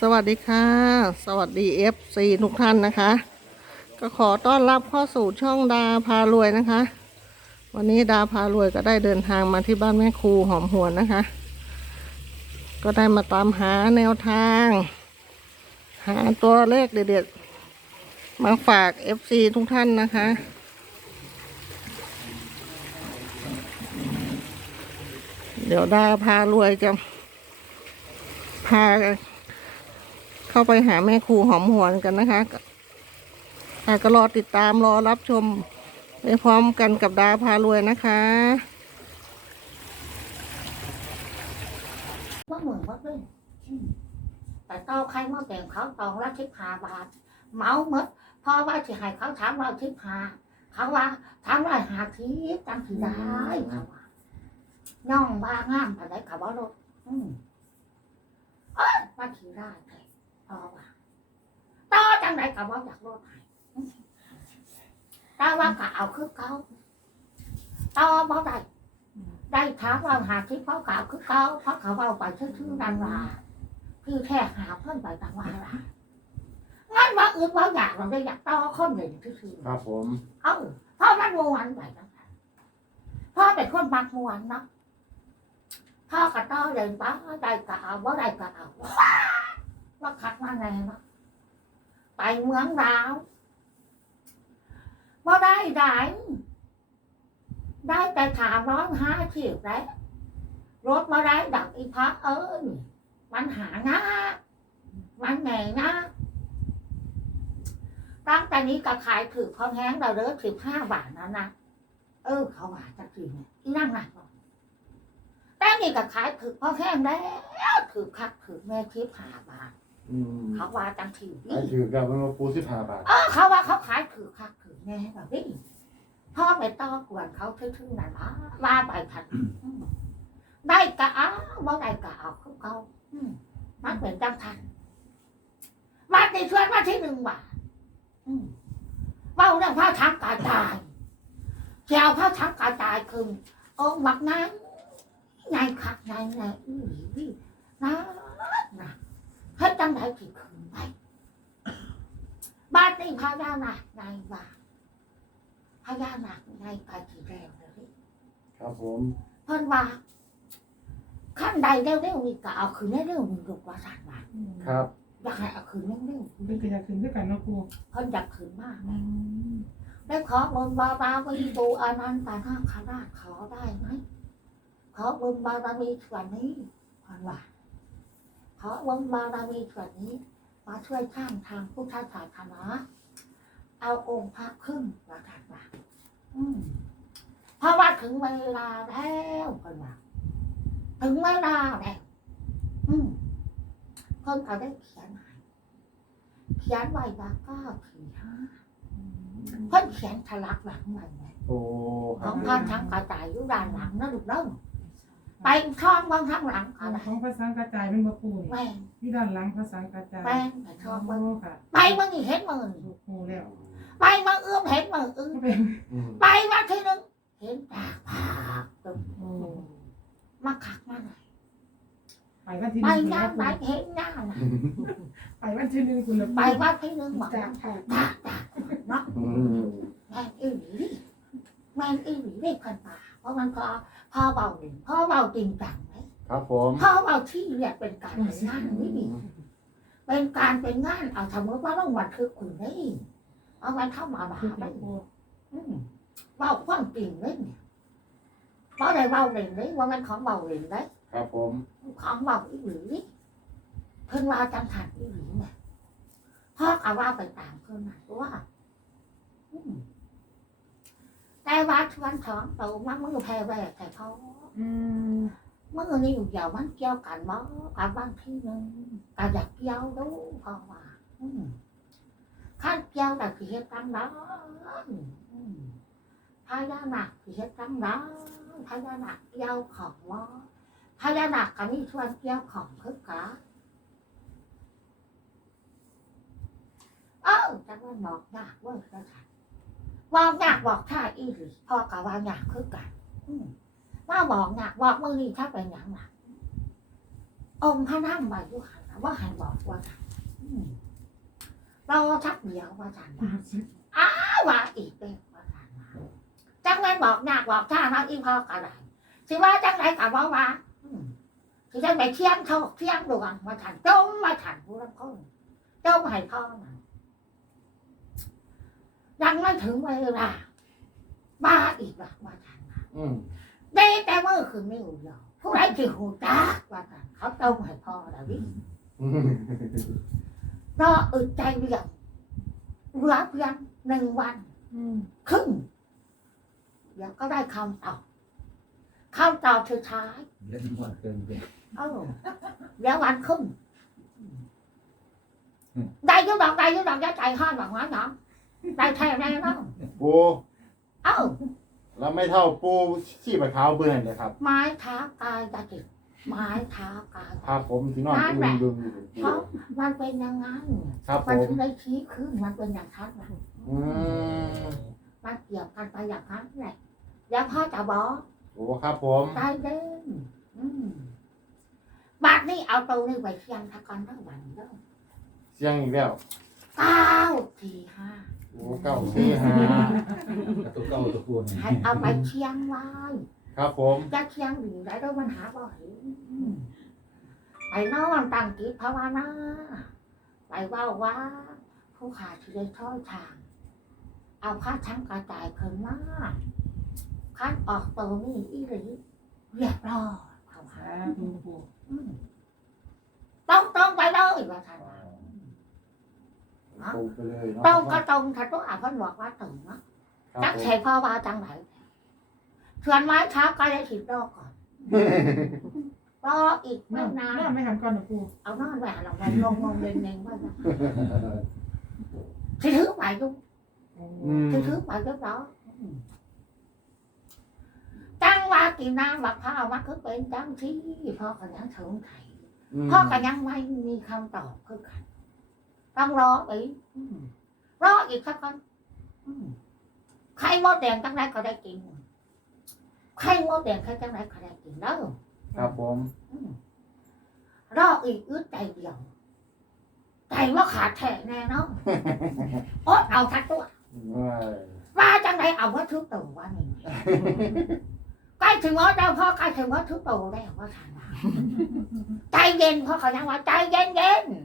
สวัสดีค่ะ สวัสดี FC ทุกท่านนะคะ ก็ขอต้อนรับเข้าสู่ช่องดาพารวยนะคะ วันนี้ดาพารวยก็ได้เดินทางมาที่บ้านแม่ครูหอมหวนนะคะ ก็ได้มาตามหาแนวทาง หาตัวเลขเด็ดๆมาฝาก FC ทุกท่านนะคะเดี๋ยวดาพารวยจะพา เข้าไปหาแม่ครูหอมหวนกันนะคะค่ะก็รอติดตามรอรับชมไปพร้อมกันกับดาพารวยนะคะว่าเหมือนว่าด้วยแต่เต้าใครมาแบ่งเขาตองละทิพาบาท เมาหมดพราะว่าสิให้เขาถามเราทิพาเขาว่าถามเราหาทิพจังสิได้เขาว่าย่องบ้างามอะไรเขาว่าโลดอืมเอ้ยมาถือได้ ต่อว่าต่อจังไหนเขาว่าอยากโลดให้อืมแต่ว่าก็เอาคือเขาต่อบ่ได้ได้ถามว่าหาที่เขากล่าคือเขาเพราะเขาเอาไปชื่อๆนันว่าคือแค่หาเพื่อนไปต่างว่าละงั้นว่าอื่นว่าอยากเราได้อยากต่อคนหนึ่งชื่อครับผมเอ้าเพราะมันมวนไปนะพ่อเป็นคนมักมวนเนาะพ่อกับต่อเดินป้าได้ก็เอาว่ได้ก็เอา ว่าคักมาไงเนะไปเมืองดาวว่าได้ได้ได้แต่ถามร้อยห้าสิบแล้วรถมาได้ดักอีพักเอ้ยมันหาง่ายมันแหน่นะตั้งแต่นี้ก็ขายถือพอแห้งเราเด้อสิบห้าบาทนะนะเออ เขาว่าจะถือเนี่ยอีนั่งหนักบอกแต่นี่ก็ขายถือพอแห้งแล้วถือคักถือแม่ทิพห้าบาท อืมเขาว่าจังถือไอ้ถือกับมันมาปูสิบห้าบาท เออเขาว่าเขาขายถือคักถือแน่แบบนี้พ่อไปต้อกวนเขาทึ่งๆนั่นละว่าไปทันอืมได้กะเอาบ่ได้กะเอาคือเขาอืมมันเป็นจังทันวันที่ชวนวันที่หนึ่งบาทอืมเว้าเรื่องพระทักกาจายแจวพระทักกาจายคือองค์บักนั้นไงคักไงไงอื้อหือนะนะ ให้จังไดที่คืนไปบ้านนี้พญานาคในบ้านพญานาคในไปที่แล้วเลยครับผมเพิ่นว่าขั้นใดเร็วๆนี่ก็เอาคืนเร็วๆนี่ลูกว่าสั่นว่าครับอยากให้เอาคืนเร็วเป็นกระยาขึ้นด้วยกันเนาะครูๆเพิ่นอยากคืนมากเลยได้ขอบนบารมีตูอนันตนาคราชขอได้ไหมขอบนบารมีส่วนนี้เพิ่นว่า ขอบนบารมีส่วนนี้ มาช่วยสร้างทางพุทธศาสนาเอาองค์พระขึ้นมาถัดมาอืมเพราะว่าถึงเวลาแล้วคนว่าถึงเวลาแล้วอืมเพิ่นก็ได้เขียนให้เขียนไว้ว่าเก้าสี่ห้าเพิ่นเขียนทะลักหลังไว้ไงโอ้คขรัอบงพระทั้งกระจายอยู่ด้านหลังนะลูกเด้อ ไปช่องบางข้างหลังขออะไรงของภาษากระจายเป็นบะปูนี่แม่งที่ด้านหลังภาษากระจายแม่งไปช่องโอ้บางค่ะไปมึงนี่เห็นมึงนี่ถูกครูแล้วไปมาเอื้อมเห็นมึงอื้อก็เป็นอืมไปมาทีนึงเห็นตาผากตึงโอ้มาขักมาไหนไปวันที่หไปนึ่งย่างไหนคุณเห็นหน้าไหนไปวันที่หนึ่งคุณละไปว่าทีนึงบอกจากค่ะตาตาเนาะ อืม แม่งอีหลีแม่งอีหลีเรียกพันตา เพราะมันพอพอเบาหนึ่งพอเบาจริงจังไหมครับผมพอเบาที่เรียกเป็นการเป็นงานนี่เป็นการเป็นงานเอาสมมติว่าต้องวันคือคุณได้เอามันเข้ามาบ้าคือได้ครูอืมเบาความจริงเลยเนี่ยเพราะได้เบาเล่นเลยว่ามันของเบาเล่นได้ครับผมของเบาอีหลีเพิ่นว่าจังหันอีหลีเนี่ยพ่อก็ว่าไปตามเพิ่นนะว่าอืม แต่ว่าชวนถอนตัวมันมือแพ้แหวกแต่เขาอืมมือนี่อยู่เดียวมันเกี่ยวกันบ่กับบางที่หนึงก็อยากเกี่ยวดูเพราะว่าอืมข้าเกี่ยวแต่คือเฮ็ดกำลังอืมพญานาคคือเฮ็ดกำลังพญานาคเกี่ยวของบ่พญานาคก็มีส่วนเกี่ยวของคือกันเอ้าจังว่าบอกยากเว้ยก็ค่ะบ อกยากบอกท่าอีหลีพ่อกับว่ายากคือกันอืมว่าบอกยากบอกมือนี่ถ้าเป็นหยังล่ะองค์พระนั่งไว้อยู่หันน่ะว่าหันบอกว่าท่านอืมเราทักเดียวว่าท่านว่าอ้าวว่าอีกเป็นว่าท่านว่าจังแม่นบอกยากบอกช้านะอีพ่อกระไรสิว่าจังไรกับว่าว่าอืมสิจังไปเที่ยงโชคเที่ยงดวงว่าท่านจงมาท่านผู้รับคนจงให้พ่อมัน ยังไม่ถึงเวลามาอีกละว่าท่านว่าอืมเด้แต่เมื่อคืนไม่หูยอผู้ใดที่หูจ้าว่ากันเขาต้มให้พ่อแล้ววิอืมรออึดใจเรียงเหลือเพียงหนึ่งวันอืมครึ่งเดี๋ยวก็ได้คำตอบคำตอบสุดท้ายเดี๋ยวมันเกินไปเออเดี๋ยววันครึ่งได้อยุดอกได้อยุดอกจะใจห้อนหวังว่าเนาะได้แท้แน่เนาะปูเอ้าแล้วไม่เท่าปูขี้มะพร้าวเบื่อเลยครับไม้เท้ากายจะติดไม้เท้ากายพาผมที่นอนอึ้งดึงอยู่ปูเพราะมันเป็นอยังไงครับผมันมถึงได้ชี้ขึ้นมันเป็นอย่างนั้นนะอืมมันเกี่ยวกันไปอย่างนั้นแหละแล้วพ่อจะบอกโอ้ครับผมได้เด่นอืมบาทนี้เอาตัวนี้ไปเชียงทะกอนทั้งวันเด้อเสียงอีกแล้วเก้าสี่ห้า โอ้เก้าสี่ห้าตัวเก่าตัวปูนให้เอาไปเชียงไว้ครับผมจะเชียงหรือได้ด้วยมันหาบ่เห็นอืมไปนอนตั้งจิตภาวนาไปเว่าว่าผู้ขาที่ได้ช่อยทาง เอาผ้าทั้งกระจายขึ้นมาคันออกตัวนี้อีหลีเรียบร้อยเขาหาสาธุปูอืมต้องตรงไปเลยว่าท่าน ว่าตรงไปเลยเนาะตรงก็ตรงท่านต้องอ่านเพิ่นบอกว่าตรงเนาะครับจักผมใช้พ่อว่าจังไหนชวนไม้เช้าก็ได้สิบรอบก่อนรออีกไม่น้ำนานน้ำไม่หันก่อนนะปูเอานอนไปหาเราไปลงงงเงงๆว่าจะที่ถือไปดูโอ้อืมที่ถือไปก็ đó จังว่ากินน้ำมะพร้าวมันคือเป็นจังที่พ่อก็ยังถึงไทยมพ่อก็ยังไม่มีคำตอบคือกัน ต้องรออีกอืมรออีกสักคนอืมใครมดแดงจังไรก็ได้กินใครมดแดงใครจังไรก็ได้กินเด้อครับผมอืมรออีกอึดใจเดียวใจว่าขาดแท้แน่เนอนโอ๊ตเอาทักตัวเอ้ยว่าจังไรเอาว่าทุกตัวว่านี่ใกล้ถึงว่าเจ้าพ่อใกล้ถึงว่าทุกตัวแล้วว่าทานว่าใจเย็นพ่อเขายังว่าใจเย็นเย็นๆอืม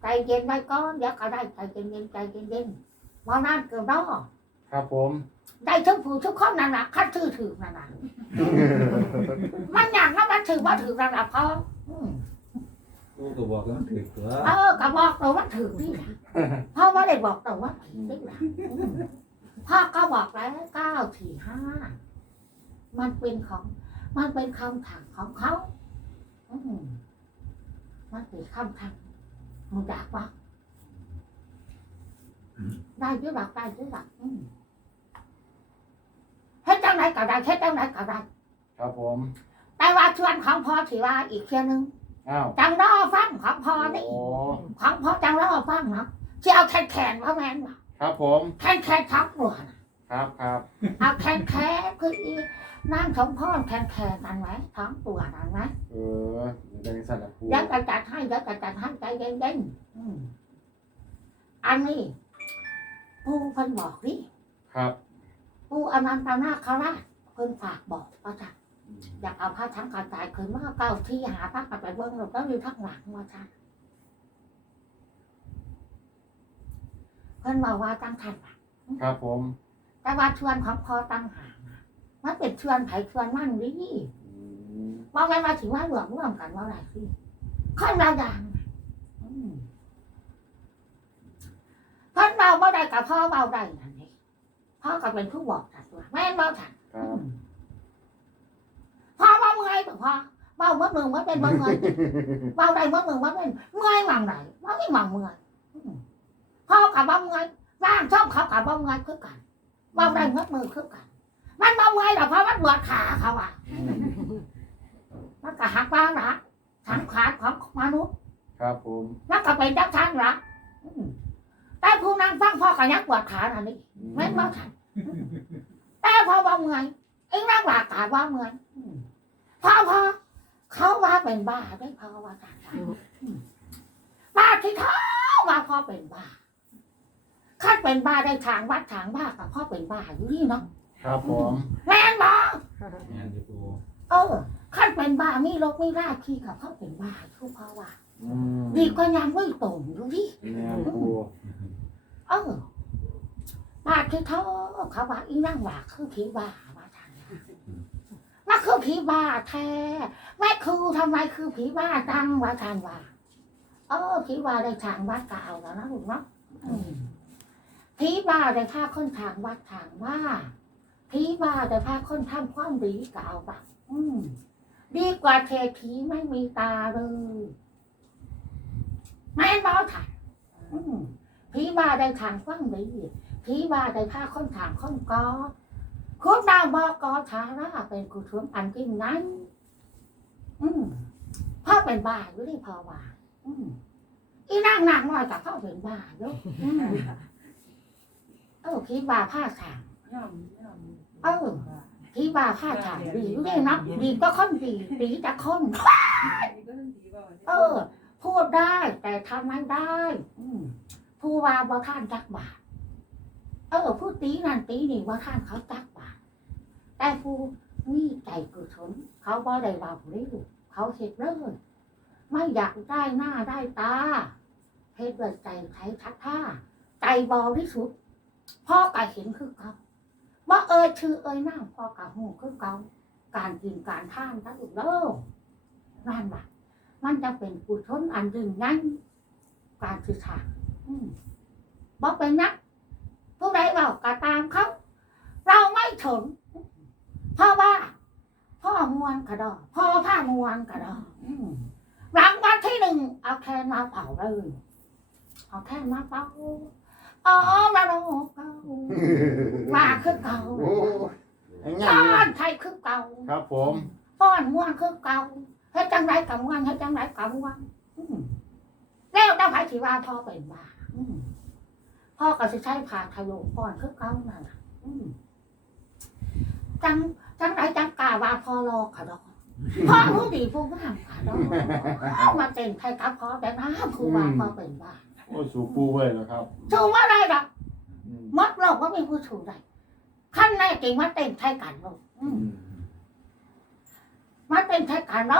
ใจเย็นไว้ก่อนเดี๋ยวก็ได้ใจเย็นเย็นๆใจเย็นเย็นๆว่านั่นเกินรอครับผม ได้ทุกผู้ทุกคนนั่นแหละคัดถือถือนั่นแหละมันอย่างนั้นมันถือว่าถือนั่นแหละพ่ออืมปูก็บอกแล้วถือตัวเออกระบอกตัวว่าถือนี่แหละพ่อว่าได้บอกตัวว่าถือนี่แหละอืมพ่อก็บอกแล้วเก้าสี่ห้ามันเป็นของ มันเป็นคำถังของเขาอืม มันเป็นคำถังมึงอยากปะได้อยุหลักได้อยุหลักอืมเฮ็ดจังไหนก็ได้เฮ็ดจังไหนก็ได้ครับผม แต่ว่าชวนของพ่อถือว่าอีกเที่ยนึงอ้าวจังรอฟังของพ่อนี่โอ้ของพ่อจังรอฟังเนาะที่เอาแคนแคนๆว่าแม่นบ่ครับผมแคนแคนทักหัวน่ะครับครับเอาแคนแคนคืออีนั่งสมพ่อแคนแคนนั่นไหมท้องตัวนั่นไหมเออ เดี๋ยวจะสั่นละปูเดี๋ยวจะจัดให้เดี๋ยวจะจัดให้ใจเย็นๆอืมอันนี้ปูเพิ่นบอกนี่ครับปูอนันตนาคราชเพิ่นฝากบอกว่าจ้ะอยากเอาผ้าทั้งกระจายขึ้นมาเก้าที่หาผ้ากระไปเบิ้งเราต้องอยู่ทั้งหลังว่าจ้ะเพิ่นบอกว่าตั้งทันล่ะครับผมแต่ว่าชวนของพอตั้งหางอะมันเป็นชวนไผชวนมั่นดิอืมว่าแม่นมาถึงว่าเหลืองร่วมกันว่าอะไรสิ คนเราอย่างน่ะอืมเพิ่นเบาเบาได้กับพ่อเบาได้นั่นเองพ่อก็เป็นผู้บอกจัดว่าแม่นเบาถัดครับพ่อเบาเมื่อยแต่พ่อเบาเมื่อมือมันเป็นเมื่อเมื่อยเบาได้เมื่อมือมันเป็นเมื่อยมั่งไหนว่าไม่มั่งเมื่อยอืมพ่อกับเบาเมื่อยร่างชอบเขากับเบาเมื่อยคือกันเบาได้เมื่อมือคือกัน มันเบาเมื่อยแต่เพราะมันปวดขาเขาอะมันก็หักบ้างนะ สังขารของมนุษย์ ครับผมมันก็เป็นจังทันละอืมแต่ผู้นั่งฟังพ่อก็ยังปวดขาอันนี้ไม่มาทันแต่พอว่าเมื่อยไอ้นั่งหลักตาว่าเมื่อยอืมพ่อพ่อเขาว่าเป็นบ้าได้พ่อว่าจังว่าบ้าที่เขาว่าพ่อเป็นบ้าขั้นเป็นบ้าได้ทางวัดทางบ้ากับพ่อเป็นบ้าอยู่นี่เนาะครับผมแม่นบองานอยู่ปูเออ ขั้นเป็นบ้ามีโรคไม่ราขี้กับพ่อเป็นบ้าทุกพ่อว่าอืมดีกว่ายังไม่ตรงดูดิแม่นปูเออบ้าที่เขาเขาว่าอีนั่งว่าคือผีบ้าว่าทางว่าคือผีบ้าแท้แม่ครูทำไมคือผีบ้าจังว่าทางว่าเออผีบ้าได้ทางวัดก็เอาแล้วนะลูกเนาะอืมผีบ้าได้พาคนทางวัดทางว่าผีบ้าได้พาคนทำความดีก็เอาบักอืม ดีกว่าเทผีไม่มีตาเลยแม่นบอถ่ายอืมผีบ้าได้ทางความดีผีบ้าได้พาคนทางคนกอคุณดาวบอกกอทาระเป็นกุศลอันยิ่งนั้น อืมพ่อเป็นบ้าอยู่ที่พ่อว่าอืมอีนั่งนั่งน้อยกับพ่อเป็นบ้าอยู่อืมเออผีบ้าผ้าขางย่อมย่อมเออ ผีบ้าผ้าขางดีอยู่ได้นับดีก็คนดีดีแต่คนเออ พูดได้แต่ทำไม่ได้อืมผู้ว่าบ่ท่านจักบาท เออ ผู้ตีนั่นตีนี่ว่าท่านเขาจักบาท แต่ผู้มีใจกุศลเขาบ่ได้ว่าผู้นี้ลูกเขาเห็ดเลยไม่อยากได้หน้าได้ตาเฮ็ดด้วยใจใช้ทักท่าใจบริสุทธิ์พ่อก็เห็นคือเขา ว่าเอ่ยชื่อเอ่ยนั่งพ่อกับหูคือเขาการกินการท่านทั้งอีกเด้อนั่นแหละมันจะเป็นกุศลอันยิ่งใหญ่การสื่อสารอืมบอกเป็นนักผู้ใดบอกก็ตามเขาเราไม่สนเพราะว่า พ่อมวนกระดอพ่อผ้ามวนกระดออืมรางวัลที่หนึ่งเอาแค่มาเป่าเลยเอาแค่มาเป่า อ๋อมาโลเก่ามาคือเก่าโอ้ยยังไงป้อเนี่ยนไทยคือเก่าครับผมป้อนม่วนคือเก่าเฮ็ดจังไรกับม่วนเฮ็ดจังไรกับม่วนอืมแล้วได้ไผสิว่าพ่อเป็นบ้าอืมพ่อก็สิใช้ผ่าทะโยงป้อนคือเก่านั่นน่ะอืมจังจังไรจังกาว่าพ่อรอขะดอกพ่อผู้ดีผู้งามขะดอกมาเต็นไทยกับพ่อแต่น้าผู้ว่าพ่อเป็นบ้า โอ้ยสูปูไว้แล้วครับชูว่าได้ดอกอืมมัดโลกว่ามีผู้ชูได้ขั้นแน่จริงมาเต็นไทยกันโลกอืมอืมมาเต็นไทยกันเนาะ